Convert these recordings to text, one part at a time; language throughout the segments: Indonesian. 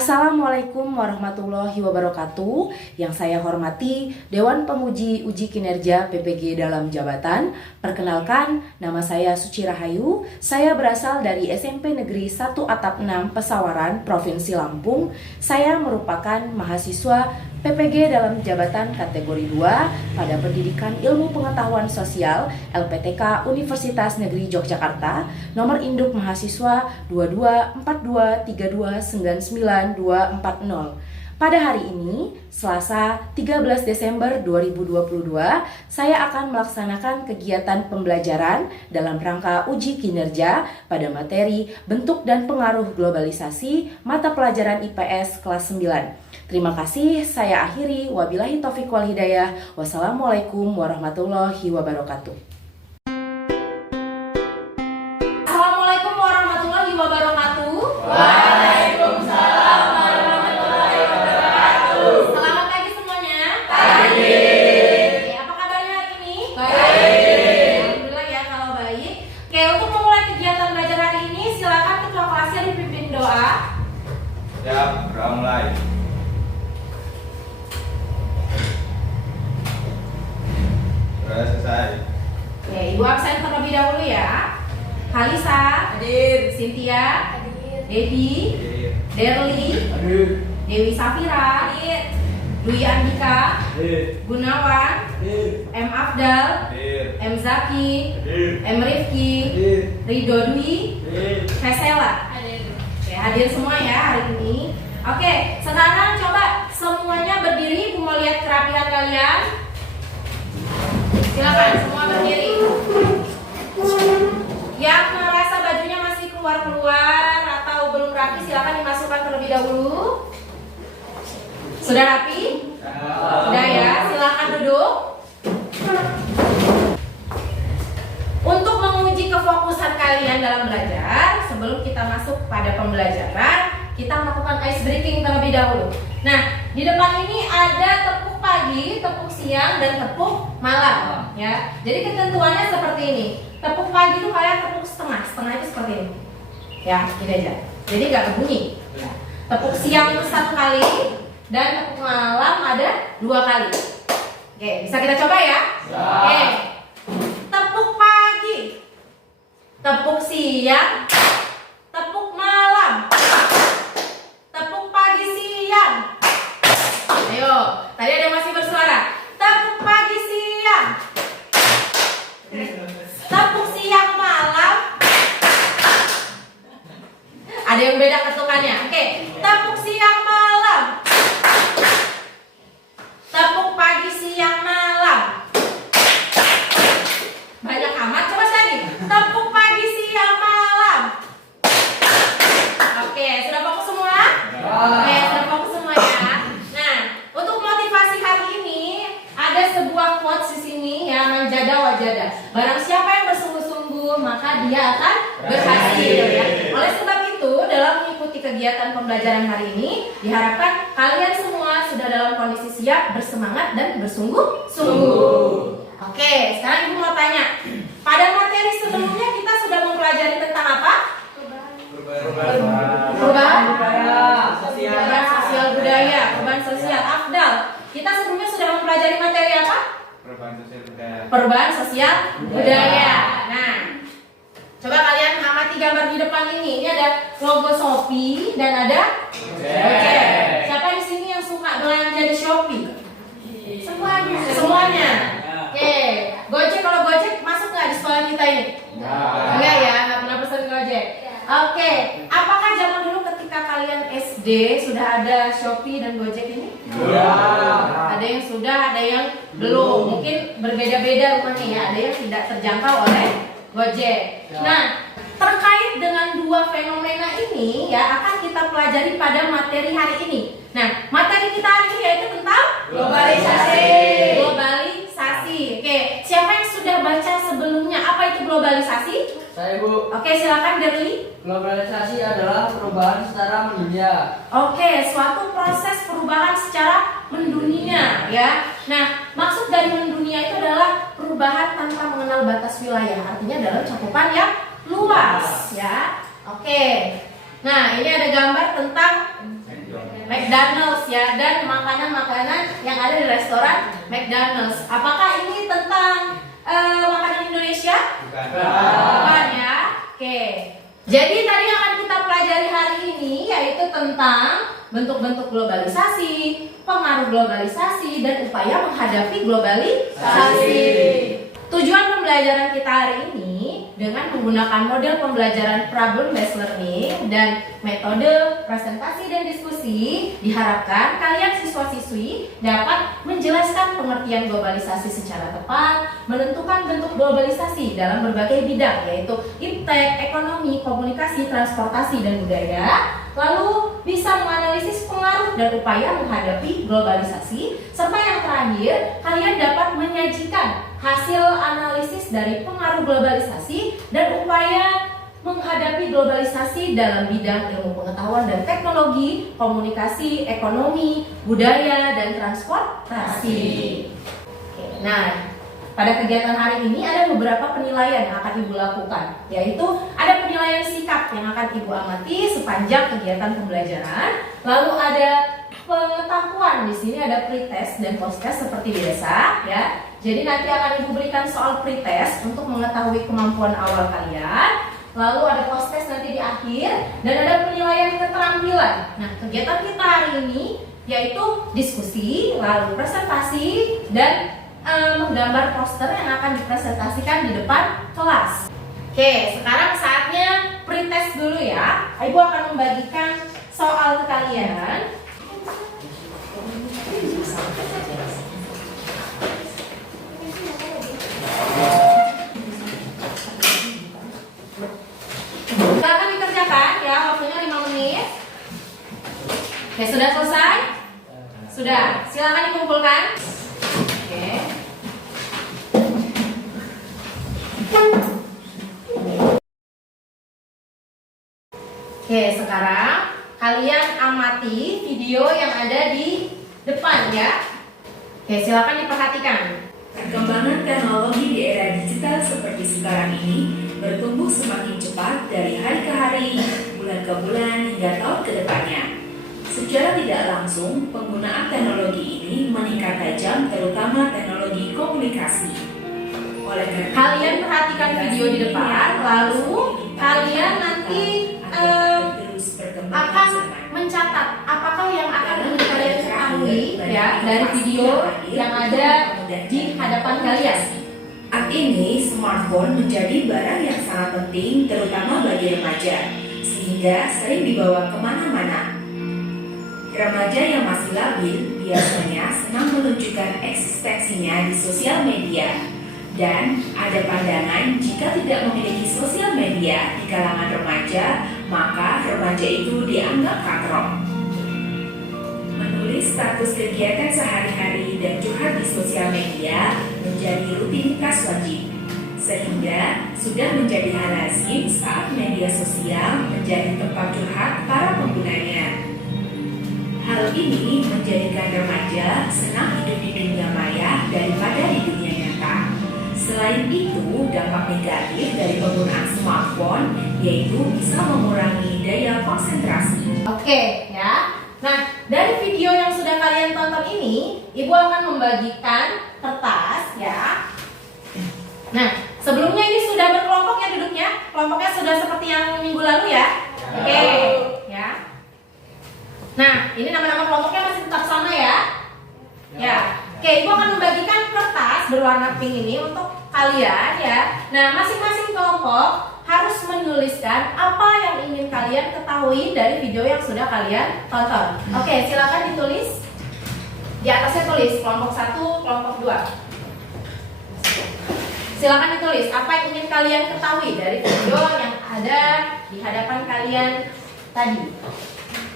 Assalamualaikum warahmatullahi wabarakatuh. Yang saya hormati Dewan Penguji Uji Kinerja PPG dalam jabatan. Perkenalkan, nama saya Suci Rahayu. Saya berasal dari SMP Negeri 1 Atap 6 Pesawaran, Provinsi Lampung. Saya merupakan mahasiswa PPG dalam jabatan kategori 2 pada Pendidikan Ilmu Pengetahuan Sosial LPTK Universitas Negeri Yogyakarta, nomor induk mahasiswa 224232994240. Pada hari ini, Selasa 13 Desember 2022, saya akan melaksanakan kegiatan pembelajaran dalam rangka uji kinerja pada materi bentuk dan pengaruh globalisasi mata pelajaran IPS kelas 9. Terima kasih, saya akhiri. Wabillahi taufiq wal hidayah. Wassalamualaikum warahmatullahi wabarakatuh. Assalamualaikum warahmatullahi wabarakatuh. Waalaikumsalam warahmatullahi wabarakatuh. Selamat pagi semuanya. Pagi. Oke, apa kabarnya hari ini? Baik. Alhamdulillah ya kalau baik. Oke, untuk memulai kegiatan belajar hari ini, silakan ketua kelasnya dipimpin doa. Siap, doa mulai. Sudah selesai. Oke, Ibu absen terlebih dahulu ya. Kalisa, Hadir. Cynthia, Hadir. Devi, Hadir. Derli, Hadir. Dewi Safira, Hadir. Dwi Andika, Hadir. Gunawan, Hadir. M. Afdal, Hadir. M. Zaki, Hadir. M. Rifki, Hadir. Ridho Dwi, Hadir. Vesela. Hadir. Oke, hadir semua ya hari ini. Oke, sekarang coba semuanya berdiri. Ibu mau lihat kerapihan kalian. Silakan semua berdiri. Yang merasa bajunya masih keluar-keluar atau belum rapi, silakan dimasukkan terlebih dahulu. Sudah rapi? Sudah ya, silakan duduk. Untuk menguji kefokusan kalian dalam belajar, sebelum kita masuk pada pembelajaran, kita melakukan ice breaking terlebih dahulu. Nah, di depan ini ada tepuk pagi, tepuk siang, dan tepuk malam. Ya, jadi ketentuannya seperti ini. Tepuk pagi itu kalian tepuk setengah, setengah itu seperti ini. Ya, ini aja. Jadi nggak berbunyi. Ya. Tepuk siang itu 1 kali, dan tepuk malam ada 2 kali. Oke, bisa kita coba ya? Oke. Tepuk pagi, tepuk siang, tepuk malam, tepuk pagi siang. Ayo, tadi ada yang masih bersuara. Tepuk pagi siang, tepuk siang malam. Ada yang beda ketukannya. Oke, tepuk siang malam, tepuk pagi siang malam. Banyak amat, coba lagi. Tepuk pagi siang malam. Oke, sudah fokus semua? Oke, sudah fokus semua ya. Nah, untuk motivasi hari ini ada sebuah quotes di sini ya, manjada wajada. Barang siapa yang bersungguh-sungguh maka dia akan berhasil ya. Oleh sebab itu, dalam mengikuti kegiatan pembelajaran hari ini, diharapkan kalian semua sudah dalam kondisi siap, bersemangat dan bersungguh-sungguh. Oke, sekarang Ibu mau tanya. Pada materi sebelumnya kita sudah mempelajari tentang apa? Perubahan sosial budaya, perubahan sosial. Afdal, kita sebelumnya sudah mempelajari materi apa? Perubahan sosial budaya. Perubahan sosial budaya. Nah, coba kalian amati gambar di depan ini. Ini ada logo Shopee dan ada Gojek. Siapa di sini yang suka belanja di Shopee? Semuanya. Semuanya. Oke, Gojek, kalau Gojek masuk nggak di sekolah kita ini? Enggak ya, nggak pernah pesan Gojek. Oke, apakah zaman dulu ketika kalian SD sudah ada Shopee dan Gojek ini? Ada yang sudah, ada yang belum. Mungkin berbeda-beda rumahnya ya. Ada yang tidak terjangkau oleh Gojek. Nah, terkait dengan dua fenomena ini ya akan kita pelajari pada materi hari ini. Nah, materi kita hari ini yaitu tentang Globalisasi. Globalisasi. Oke, siapa yang sudah baca sebelumnya apa itu globalisasi? Saya Bu. Oke, silakan Derli. Globalisasi adalah perubahan secara mendunia. Oke, suatu proses perubahan secara mendunia ya. Nah, maksud dari mendunia itu adalah perubahan tanpa mengenal batas wilayah. Artinya dalam cakupan yang luas ya. Oke. Nah, ini ada gambar tentang McDonald's ya, dan makanan-makanan yang ada di restoran McDonald's. Apakah ini tentang makanan Indonesia? Bukan. Bukan ya. Oke. Jadi tadi yang akan kita pelajari hari ini yaitu tentang bentuk-bentuk globalisasi, pengaruh globalisasi, dan upaya menghadapi globalisasi. Tujuan pembelajaran kita hari ini dengan menggunakan model pembelajaran problem based learning dan metode presentasi dan diskusi, diharapkan kalian siswa-siswi dapat menjelaskan pengertian globalisasi secara tepat, menentukan bentuk globalisasi dalam berbagai bidang yaitu iptek, ekonomi, komunikasi, transportasi, dan budaya, lalu bisa menganalisis pengaruh dan upaya menghadapi globalisasi, serta yang terakhir kalian dapat menyajikan hasil analisis dari pengaruh globalisasi dan upaya menghadapi globalisasi dalam bidang ilmu pengetahuan dan teknologi, komunikasi, ekonomi, budaya, dan transportasi. Oke, nah, pada kegiatan hari ini ada beberapa penilaian yang akan Ibu lakukan, yaitu ada penilaian sikap yang akan Ibu amati sepanjang kegiatan pembelajaran, lalu ada pengetahuan, di sini ada pretest dan posttest seperti biasa ya. Jadi nanti akan Ibu berikan soal pretest untuk mengetahui kemampuan awal kalian. Lalu ada posttest nanti di akhir dan ada penilaian keterampilan. Nah, kegiatan kita hari ini yaitu diskusi, lalu presentasi, dan menggambar poster yang akan dipresentasikan di depan kelas. Oke, sekarang saatnya pretest dulu ya. Ibu akan membagikan soal ke kalian. Silakan dikerjakan ya, waktunya 5 menit. Oke, sudah selesai? Sudah, silakan dikumpulkan. Oke. Oke, sekarang kalian amati video yang ada di depan ya. Oke, silakan diperhatikan. Perkembangan teknologi di era digital seperti sekarang ini bertumbuh semakin cepat dari hari ke hari, bulan ke bulan, hingga tahun ke depannya. Secara tidak langsung, penggunaan teknologi ini meningkat tajam, terutama teknologi komunikasi. Oleh karena Kalian perhatikan video di depan, lalu kalian nanti akan mencatat apakah yang akan kalian ketahui ya dari video yang ada di hadapan kalian. Saat ini, smartphone menjadi barang yang sangat penting, terutama bagi remaja, sehingga sering dibawa kemana-mana. Remaja yang masih labil biasanya senang menunjukkan eksistensinya di sosial media, dan ada pandangan jika tidak memiliki sosial media di kalangan remaja, maka remaja itu dianggap katrok. Menulis status kegiatan sehari-hari dan curhat di sosial media menjadi rutinitas wajib, sehingga sudah menjadi hal lazim saat media sosial menjadi tempat curhat para penggunanya. Hal ini menjadikan remaja senang hidup di dunia maya daripada di dunia nyata. Selain itu, dampak negatif dari penggunaan smartphone yaitu bisa mengurangi daya konsentrasi. Oke ya. Nah, dari video yang sudah kalian tonton ini, Ibu akan membagikan kertas ya. Nah, sebelumnya ini sudah berkelompok ya duduknya. Kelompoknya sudah seperti yang minggu lalu ya. Oke, ya. Nah, ini nama-nama kelompoknya masih tetap sama ya. Ya. Oke, Ibu akan membagikan kertas berwarna pink ini untuk kalian ya. Nah, masing-masing kelompok harus menuliskan apa yang ingin kalian ketahui dari video yang sudah kalian tonton. Oke, silakan ditulis. Di atasnya tulis kelompok 1, kelompok 2. Silakan ditulis apa yang ingin kalian ketahui dari video yang ada di hadapan kalian tadi.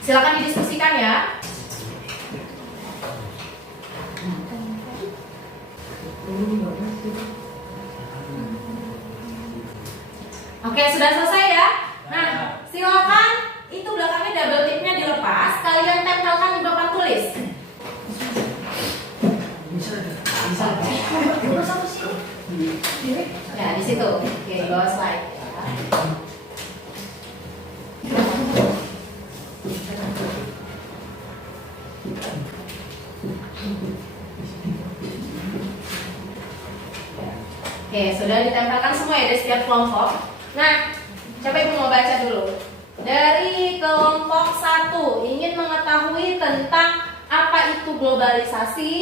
Silakan didiskusikan ya. Oke, sudah selesai ya. Nah, silakan itu belakangnya double tipnya dilepas. Kalian tempelkan di papan tulis. Ya, di situ. Oke, bawah slide. Oke, sudah ditempelkan semua ya di setiap kelompok. Nah, coba Ibu mau baca dulu. Dari kelompok 1 ingin mengetahui tentang apa itu globalisasi,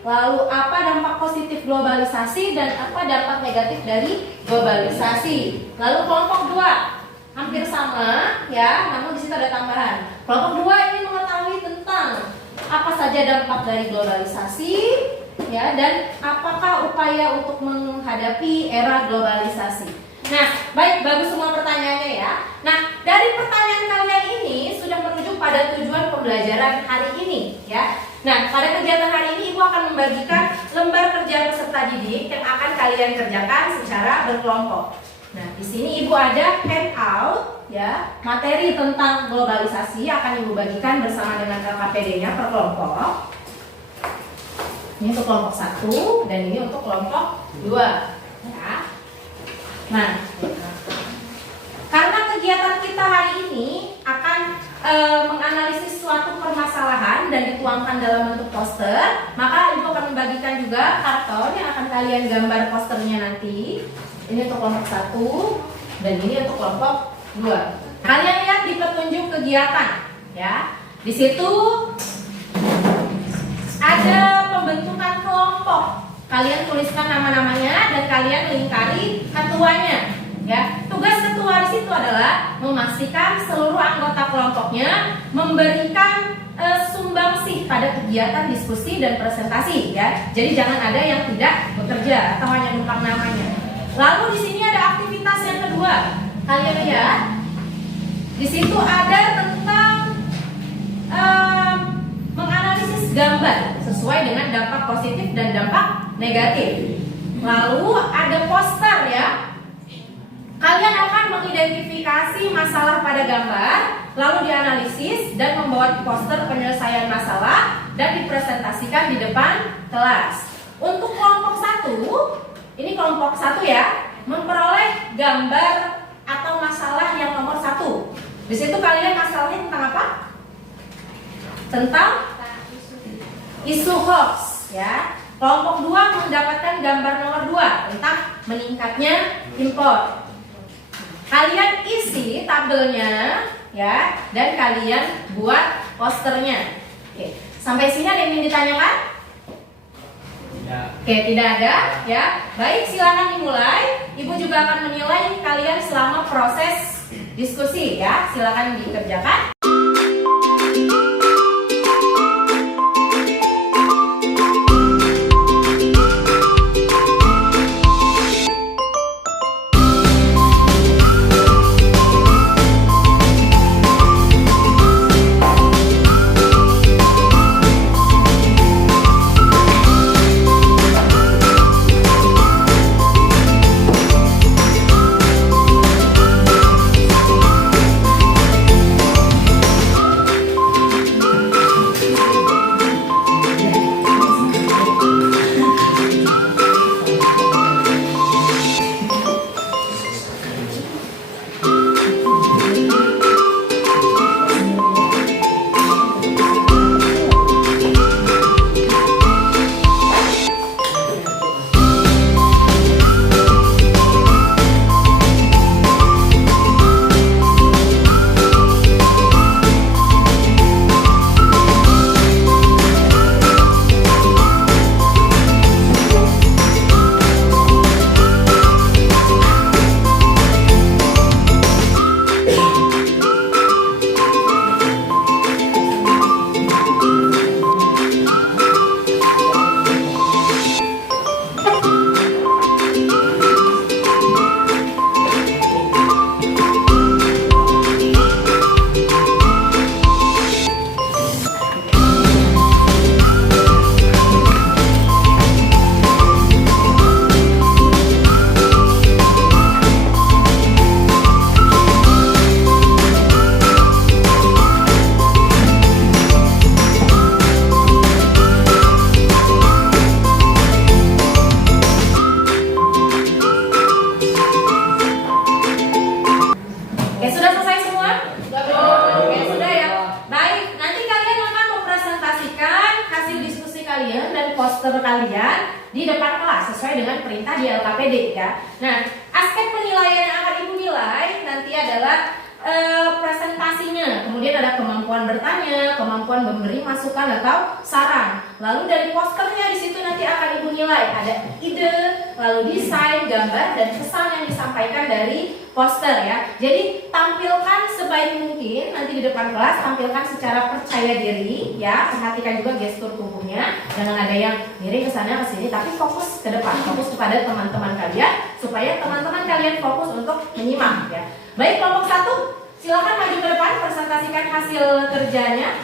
lalu apa dampak positif globalisasi dan apa dampak negatif dari globalisasi. Lalu kelompok 2 hampir sama ya, namun di situ ada tambahan. Kelompok 2 ingin mengetahui tentang apa saja dampak dari globalisasi ya, dan apakah upaya untuk menghadapi era globalisasi. Nah, baik, bagus semua pertanyaannya ya. Nah, dari pertanyaan kalian ini sudah menuju pada tujuan pembelajaran hari ini ya. Nah, pada kegiatan hari ini Ibu akan membagikan lembar kerja peserta didik yang akan kalian kerjakan secara berkelompok. Nah, di sini Ibu ada handout ya, materi tentang globalisasi akan Ibu bagikan bersama dengan LKPD-nya per kelompok. Ini untuk kelompok 1 dan ini untuk kelompok 2 ya. Nah, karena kegiatan kita hari ini akan menganalisis suatu permasalahan dan dituangkan dalam bentuk poster, maka Ibu akan membagikan juga karton yang akan kalian gambar posternya nanti. Ini untuk kelompok 1 dan ini untuk kelompok 2. Kalian lihat di petunjuk kegiatan ya. Di situ ada pembentukan kelompok. Kalian tuliskan nama-namanya dan kalian lingkari ketuanya. Ya, tugas ketua di situ adalah memastikan seluruh anggota kelompoknya memberikan sumbangsih pada kegiatan diskusi dan presentasi. Ya, jadi jangan ada yang tidak bekerja atau hanya numpang namanya. Lalu di sini ada aktivitas yang kedua. Kalian lihat, di situ ada tentang menganalisis gambar sesuai dengan dampak positif dan dampak negatif. Lalu ada poster ya. Kalian akan mengidentifikasi masalah pada gambar, lalu dianalisis dan membuat poster penyelesaian masalah dan dipresentasikan di depan kelas. Untuk kelompok 1, ini kelompok 1 ya, memperoleh gambar atau masalah yang nomor 1. Di situ kalian masalahnya tentang apa? Tentang isu hoax ya. Kelompok 2 mendapatkan gambar nomor 2 tentang meningkatnya impor. Kalian isi tabelnya ya, dan kalian buat posternya. Oke, sampai sini ada yang ingin ditanyakan? Oke, tidak ada ya. Baik, silakan dimulai. Ibu juga akan menilai kalian selama proses diskusi ya. Silakan dikerjakan. poster kalian di depan kelas sesuai dengan perintah di LKPD ya. Nah, aspek penilaian yang akan Ibu nilai nanti adalah presentasinya, kemudian ada kemampuan bertanya, kemampuan memberi masukan atau saran. Lalu dari posternya di situ nanti akan Ibu nilai ada ide, lalu desain, gambar dan pesan yang disampaikan dari poster ya. Jadi tampilkan sebaik mungkin nanti di depan kelas, tampilkan secara percaya diri ya. Perhatikan juga gestur tubuhnya, jangan ada yang miring ke sana ke sini, tapi fokus ke depan, fokus kepada teman-teman kalian supaya teman-teman kalian fokus untuk menyimak ya. Baik, kelompok 1, silakan maju ke depan presentasikan hasil kerjanya.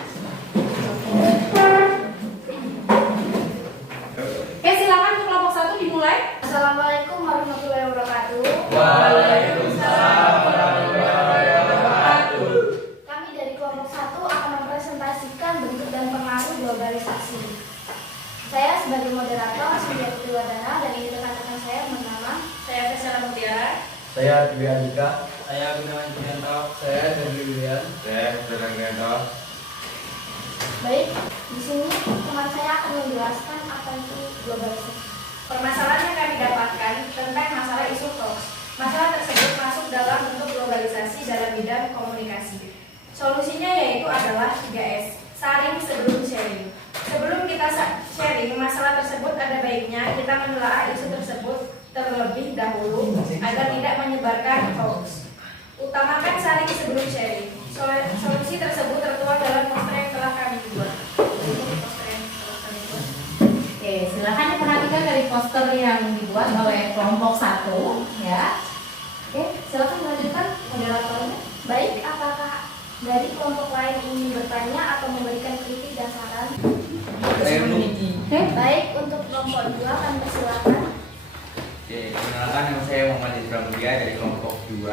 Oke, silakan untuk kelompok 1 dimulai. Assalamualaikum warahmatullahi wabarakatuh. Waalaikumsalam warahmatullahi wabarakatuh. Kami dari kelompok 1 akan mempresentasikan bentuk dan pengaruh globalisasi. Saya sebagai moderator Surya Putri Wardana dan ini rekan-rekan saya bernama Saya Fesara Mutiara. Saya Dwi Andika. Saya Gunawan Julianto. Saya Dewi William. Saya Sudan Gento. Baik, di sini teman saya akan menjelaskan apa itu globalisasi. Permasalahan yang kami dapatkan tentang masalah isu hoax. Masalah tersebut masuk dalam bentuk globalisasi dalam bidang komunikasi. Solusinya yaitu adalah 3S, saring sebelum sharing. Sebelum kita sharing masalah tersebut, ada baiknya kita menelaah isu tersebut terlebih dahulu agar tidak menyebarkan hoax. Utamakan saring sebelum sharing. Solusi tersebut tertuang dalam poster yang telah kami buat. Oke, silakan diperhatikan dari poster yang dibuat oleh kelompok 1 ya. Oke, silakan melanjutkan moderatornya. Baik, apakah dari kelompok lain ingin bertanya atau memberikan kritik dan saran? Oke, Baik, untuk kelompok 2 kami persilakan. Oke, kenalkan nama saya Muhammad Indra Mulia dari kelompok 2.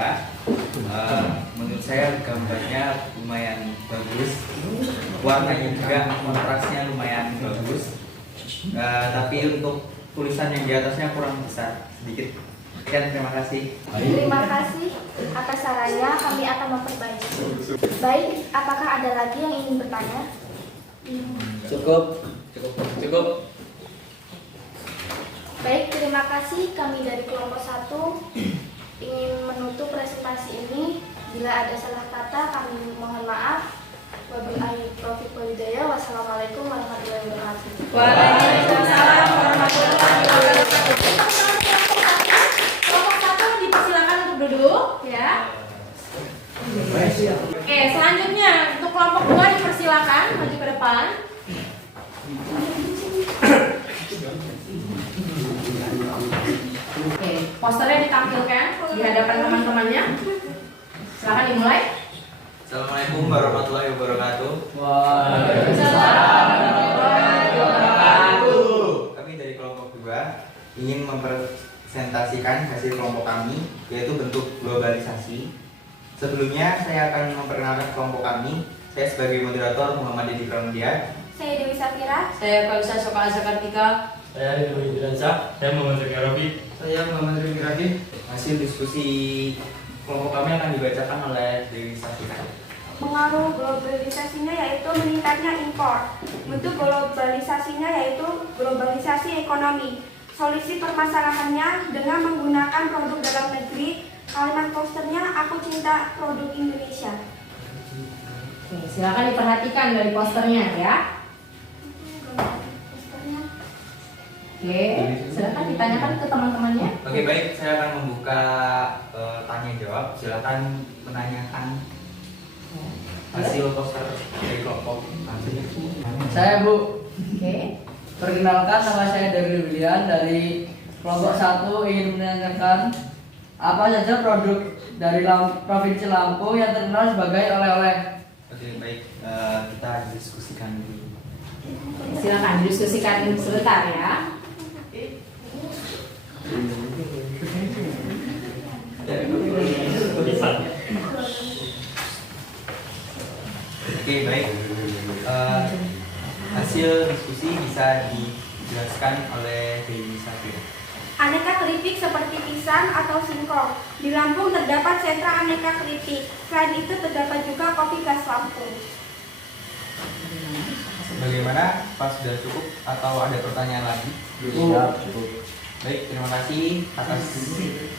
Menurut saya gambarnya lumayan bagus, warnanya juga kontrasnya lumayan bagus. Tapi untuk tulisan yang di atasnya kurang besar sedikit. Sekian, terima kasih. Terima kasih atas sarannya, kami akan memperbaiki. Baik, apakah ada lagi yang ingin bertanya? Cukup. Baik, terima kasih. Kami dari kelompok 1 ingin menutup presentasi ini. Bila ada salah kata, kami mohon maaf. Wabillahi taufiq wal hidayah. Wassalamualaikum warahmatullahi wabarakatuh. Waalaikumsalam warahmatullahi wabarakatuh. Kelompok 1 dipersilakan untuk duduk ya. Oke, selanjutnya untuk kelompok 2 dipersilakan maju ke depan. Oke, posternya ditampilkan di hadapan teman-temannya. Silakan dimulai. Assalamualaikum warahmatullahi wabarakatuh. Kami dari kelompok 2 ingin mempresentasikan hasil kelompok kami, yaitu bentuk globalisasi. Sebelumnya saya akan memperkenalkan kelompok kami. Saya sebagai moderator Muhammad Deddy Pramudia. Saya Dewi Safira. Saya Kausa Soka Azakartika. Saya Ridho Widiransyah. Saya Muhammad Zaki Arabi. Saya Muhammad Rizky Radin. Hasil diskusi kelompok kami akan dibacakan oleh Dewi Safira. Pengaruh globalisasinya yaitu meningkatnya impor. Bentuk globalisasinya yaitu globalisasi ekonomi. Solusi permasalahannya dengan menggunakan produk dalam negeri. Kalimat posternya, aku cinta produk Indonesia. Oke, silakan diperhatikan dari posternya ya. Posternya. Oke, silakan ditanyakan ke teman-temannya. Oke, baik, saya akan membuka tanya jawab. Silakan menanyakan hasil poster dari kelompok kami. Saya Bu. Oke. Perkenalkan, nama saya Dewi William dari kelompok 1 ingin menanyakan apa saja produk dari Provinsi Lampung yang terkenal sebagai oleh-oleh. Oke, baik, kita diskusikan dulu. Silakan didiskusikan sebentar ya. Oke, baik. Hasil diskusi bisa dijelaskan oleh Dewi Safira. Aneka keripik seperti pisang atau singkong. Di Lampung terdapat sentra aneka keripik. Selain itu terdapat juga kopi khas Lampung. bagaimana? Pas sudah cukup atau ada pertanyaan lagi? Cukup. Baik, terima kasih atas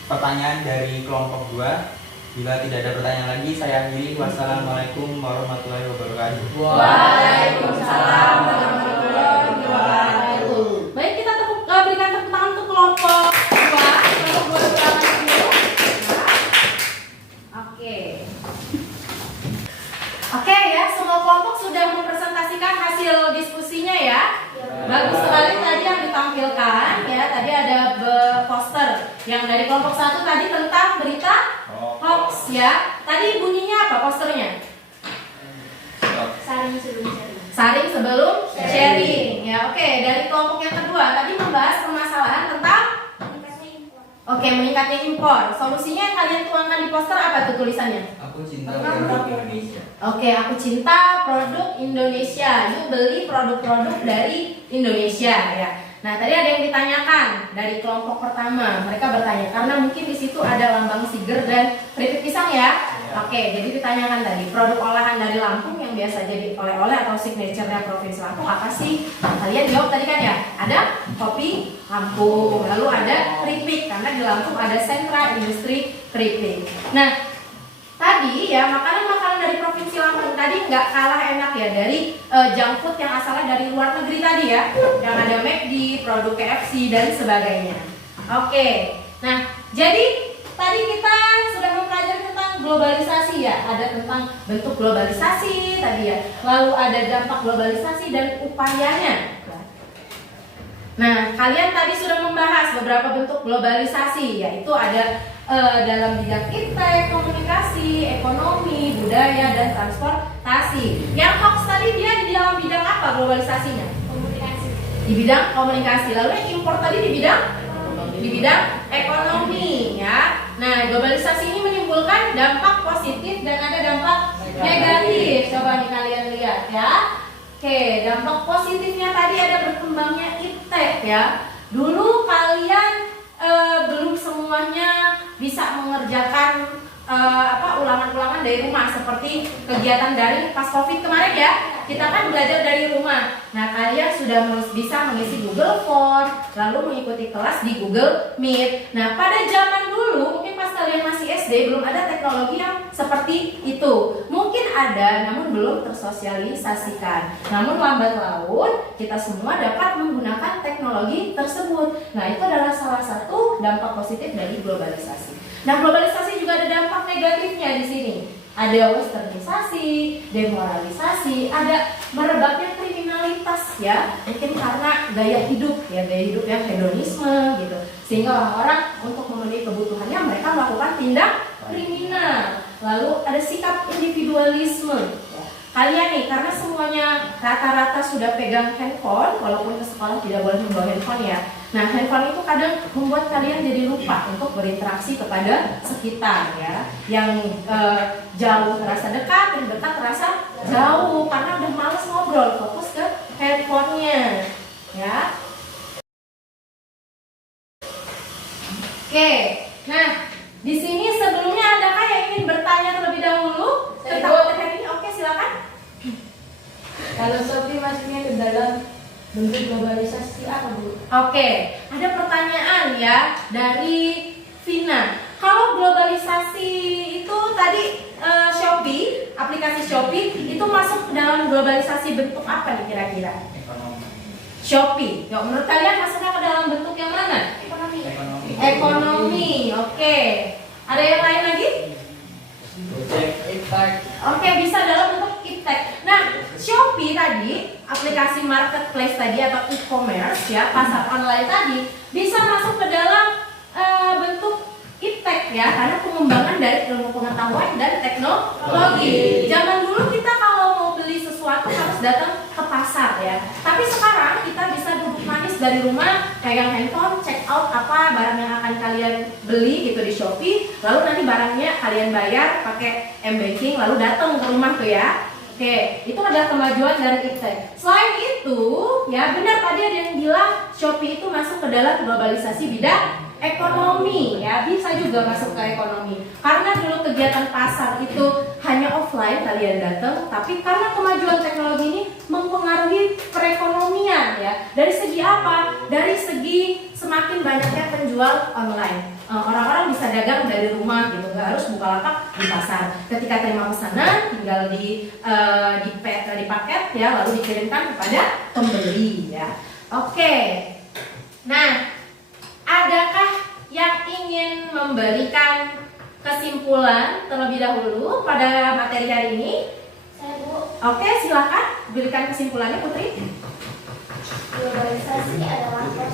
pertanyaan dari kelompok 2. Bila tidak ada pertanyaan lagi, saya akhiri. Wassalamualaikum warahmatullahi wabarakatuh. Waalaikumsalam warahmatullahi wabarakatuh. Baik, kita berikan tepuk tangan untuk kelompok 2. Kelompok 2 silakan dulu. Oke. Oke ya, semua kelompok sudah mempresentasikan hasil diskusinya ya. Bagus sekali tadi yang ditampilkan ya. Tadi ada poster yang dari kelompok 1 tadi tentang berita hoax ya. Tadi bunyinya apa posternya? Saring sebelum sharing. Saring sebelum sharing ya. Oke, dari kelompok yang kedua tadi membahas permasalahan tentang meningkatnya impor. Solusinya yang kalian tuangkan di poster apa tuh tulisannya? Aku cinta produk Indonesia. Oke, aku cinta produk Indonesia. Yuk beli produk-produk dari Indonesia ya. Nah, tadi ada yang ditanyakan dari kelompok pertama. Mereka bertanya karena mungkin di situ ada lambang siger dan keripik pisang ya. Oke, jadi ditanyakan tadi produk olahan dari Lampung yang biasa jadi oleh-oleh atau signature-nya Provinsi Lampung apa sih? Kalian jawab tadi kan ya. Ada kopi Lampung, lalu ada keripik karena di Lampung ada sentra industri keripik. Nah, tadi ya makanan-makanan dari Provinsi Lampung tadi nggak kalah enak ya dari junk food yang asalnya dari luar negeri tadi ya, yang ada McD, produk KFC dan sebagainya. Oke, nah jadi tadi kita sudah mempelajari tentang globalisasi ya, ada tentang bentuk globalisasi tadi ya, lalu ada dampak globalisasi dan upayanya. Nah, kalian tadi sudah membahas beberapa bentuk globalisasi, yaitu ada dalam bidang iptek, komunikasi, ekonomi, budaya, dan transportasi. Yang hoax tadi dia di dalam bidang apa globalisasinya? Komunikasi. Di bidang komunikasi. Lalu yang impor tadi di bidang ekonomi ya. Nah, globalisasi ini menimbulkan dampak positif dan ada dampak negatif. Coba nih kalian lihat ya. Oke, dampak positifnya tadi ada berkembangnya iptek ya. Dulu kalian belum semuanya bisa mengerjakan ulangan-ulangan dari rumah seperti kegiatan daring pas Covid kemarin ya. Kita kan belajar dari rumah. Nah, kalian sudah bisa mengisi Google Form, lalu mengikuti kelas di Google Meet. Nah, pada zaman dulu mungkin pas kalian masih SD belum ada teknologi yang seperti itu. Mungkin ada namun belum tersosialisasikan. Namun lambat laun kita semua dapat menggunakan teknologi tersebut. Nah, itu adalah salah satu dampak positif dari globalisasi. Nah, globalisasi juga ada dampak negatifnya di sini. Ada westernisasi, demoralisasi, ada merebaknya kriminalitas ya. Mungkin karena gaya hidup yang hedonisme gitu. Sehingga orang-orang untuk memenuhi kebutuhannya mereka melakukan tindak kriminal. Lalu ada sikap individualisme. Kalian nih, karena semuanya rata-rata sudah pegang handphone, walaupun ke sekolah tidak boleh membawa handphone ya. Nah, handphone itu kadang membuat kalian jadi lupa untuk berinteraksi kepada sekitar ya. Yang jauh terasa dekat, yang dekat terasa jauh karena udah males ngobrol, fokus ke handphonenya ya. Oke, nah di sini sebelumnya adakah yang ingin bertanya terlebih dahulu tentang materi ini? Oke, silakan. Kalau Sophie masuknya ke dalam bentuk globalisasi apa Bu? Oke, ada pertanyaan ya dari Vina. Kalau globalisasi itu tadi Shopee, aplikasi Shopee itu masuk ke dalam globalisasi bentuk apa nih kira-kira? Ekonomi. Shopee. Yuk, menurut kalian masuknya ke dalam bentuk yang mana? Ekonomi. Oke. Ada yang lain lagi? Oke, bisa dalam bentuk iptek. Nah, Shopee tadi, aplikasi marketplace tadi atau e-commerce ya, pasar online tadi bisa masuk ke dalam bentuk iptek ya, karena pengembangan dari ilmu pengetahuan dan teknologi. Zaman dulu kita kalau mau beli sesuatu harus datang ke pasar ya. Tapi sekarang kita bisa duduk manis dari rumah, pegang handphone, check out apa barang yang akan kalian beli gitu di Shopee, lalu nanti barangnya kalian bayar pakai m-banking lalu datang ke rumah tuh ya. Oke, itu adalah kemajuan dari iptek. Selain itu, ya benar tadi ada yang bilang Shopee itu masuk ke dalam globalisasi bidang ekonomi ya, bisa juga masuk ke ekonomi. Karena dulu kegiatan pasar itu hanya offline kalian datang, tapi karena kemajuan teknologi ini mempengaruhi perekonomian ya. Dari segi apa? Dari segi semakin banyaknya penjual online. Orang-orang bisa dagang dari rumah gitu, nggak harus Bukalapak di pasar. Ketika terima pesanan, tinggal dipaket ya, lalu dikirimkan kepada pembeli ya. Oke. Nah, adakah yang ingin memberikan kesimpulan terlebih dahulu pada materi hari ini? Saya Bu, Oke, silakan berikan kesimpulannya Putri. globalisasi adalah proses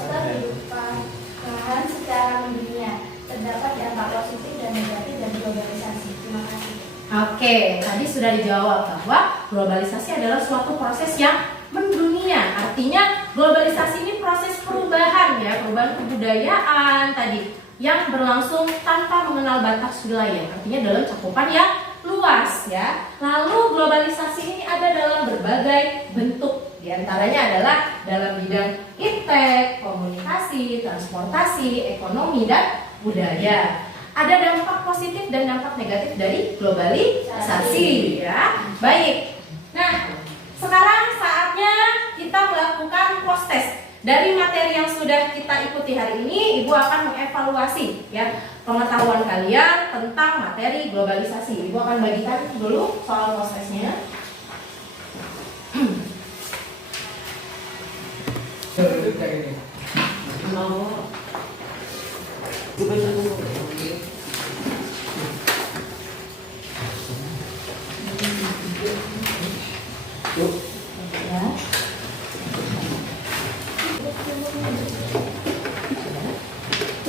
perubahan secara mendunia. Terdapat dampak positif dan negatif dari globalisasi. Terima kasih. Oke, tadi sudah dijawab bahwa globalisasi adalah suatu proses yang mendunia. Artinya globalisasi ini proses perubahan ya, perubahan kebudayaan tadi yang berlangsung tanpa mengenal batas wilayah. Artinya dalam cakupan yang luas ya. Lalu globalisasi ini ada dalam berbagai bentuk. Di antaranya adalah dalam bidang iptek, komunikasi, transportasi, ekonomi dan budaya. Ada dampak positif dan dampak negatif dari globalisasi ya. Baik. Nah, sekarang saatnya kita melakukan post test. Dari materi yang sudah kita ikuti hari ini, Ibu akan mengevaluasi ya pengetahuan kalian tentang materi globalisasi. Ibu akan bagikan dulu soal post testnya.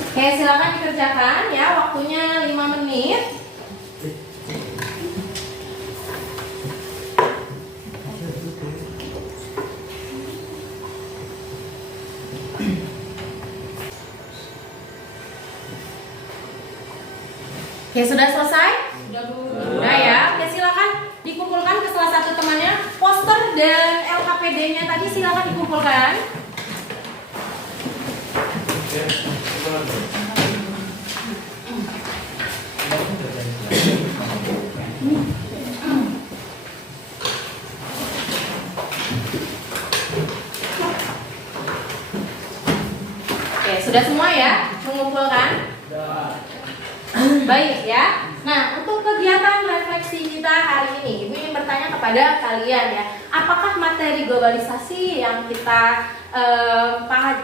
Oke, silakan dikerjakan ya, waktunya 5 menit. Oke, sudah selesai? Sudah ya. Oke, silakan dikumpulkan ke salah satu temannya. Poster dan LKPD-nya tadi silakan dikumpulkan. Oke, sudah semua ya mengumpulkan? Baik ya. Nah, untuk kegiatan refleksi kita hari ini, Ibu ingin bertanya kepada kalian ya, apakah materi globalisasi yang kita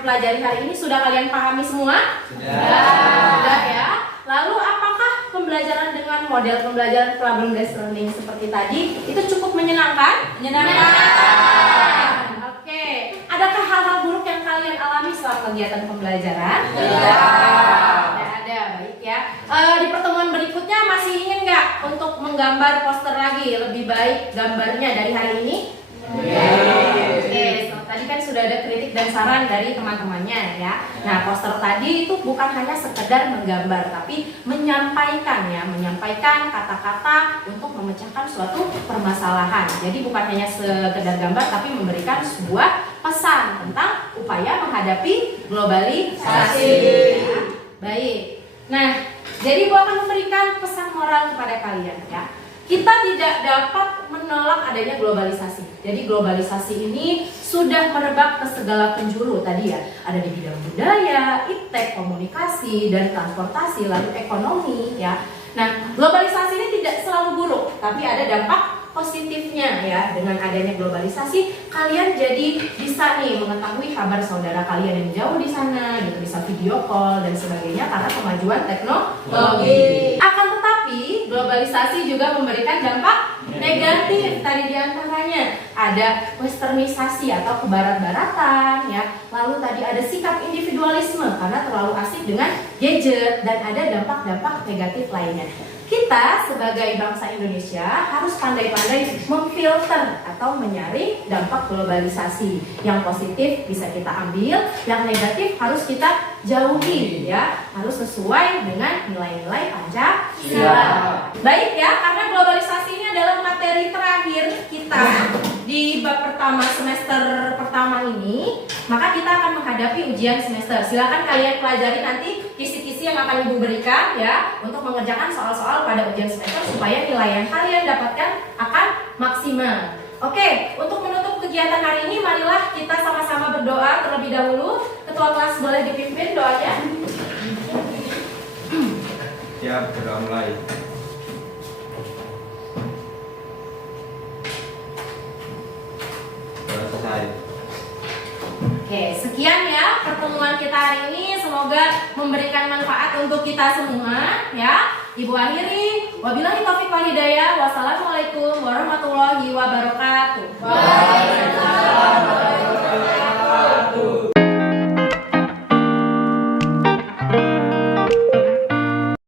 pelajari hari ini sudah kalian pahami semua? Sudah ya. Lalu apakah pembelajaran dengan model pembelajaran problem based learning seperti tadi itu cukup menyenangkan? Oke. Adakah hal-hal buruk yang kalian alami selama kegiatan pembelajaran? Tidak ada. Baik ya. Di pertemuan berikutnya masih ingin nggak untuk menggambar poster lagi? Lebih baik gambarnya dari hari ini? Oke, so, tadi kan sudah ada kritik dan saran dari teman-temannya ya. Nah, poster tadi itu bukan hanya sekedar menggambar, tapi menyampaikan ya, menyampaikan kata-kata untuk memecahkan suatu permasalahan. Jadi bukan hanya sekedar gambar, tapi memberikan sebuah pesan tentang upaya menghadapi globalisasi. Ya. Baik. Nah, jadi Ibu akan memberikan pesan moral kepada kalian ya. Kita tidak dapat menolak adanya globalisasi. Jadi globalisasi ini sudah merebak ke segala penjuru tadi ya. Ada di bidang budaya, iptek, komunikasi, dan transportasi, lalu ekonomi ya. Nah, globalisasi ini tidak selalu buruk, tapi ada dampak positifnya ya. Dengan adanya globalisasi, kalian jadi bisa nih mengetahui kabar saudara kalian yang jauh di sana, gitu, bisa video call dan sebagainya karena kemajuan teknologi. Akan tetapi globalisasi juga memberikan dampak negatif. Tadi diantaranya ada westernisasi atau kebarat-baratan ya. Lalu tadi ada sikap individualisme karena terlalu asik dengan gadget, dan ada dampak-dampak negatif lainnya. Kita sebagai bangsa Indonesia harus pandai-pandai memfilter atau menyaring dampak globalisasi. Yang positif bisa kita ambil, yang negatif harus kita jauhi ya. Harus sesuai dengan nilai-nilai Pancasila. Baik ya, karena globalisasi ini adalah materi terakhir kita di bab pertama semester pertama ini, maka kita akan menghadapi ujian semester. Silakan kalian pelajari nanti kisi-kisi yang akan Ibu berikan ya untuk mengerjakan soal-soal pada ujian semester supaya nilai yang kalian dapatkan akan maksimal. Oke, untuk menutup kegiatan hari ini, marilah kita sama-sama berdoa terlebih dahulu. Ketua kelas boleh dipimpin doanya. Siap, sudah mulai. Sudah selesai. Oke, sekian ya pertemuan kita hari ini. Semoga memberikan manfaat untuk kita semua ya. Ibu akhiri, wabillahi taufiq wal hidayah. Wassalamualaikum warahmatullahi wabarakatuh. Waalaikumsalam.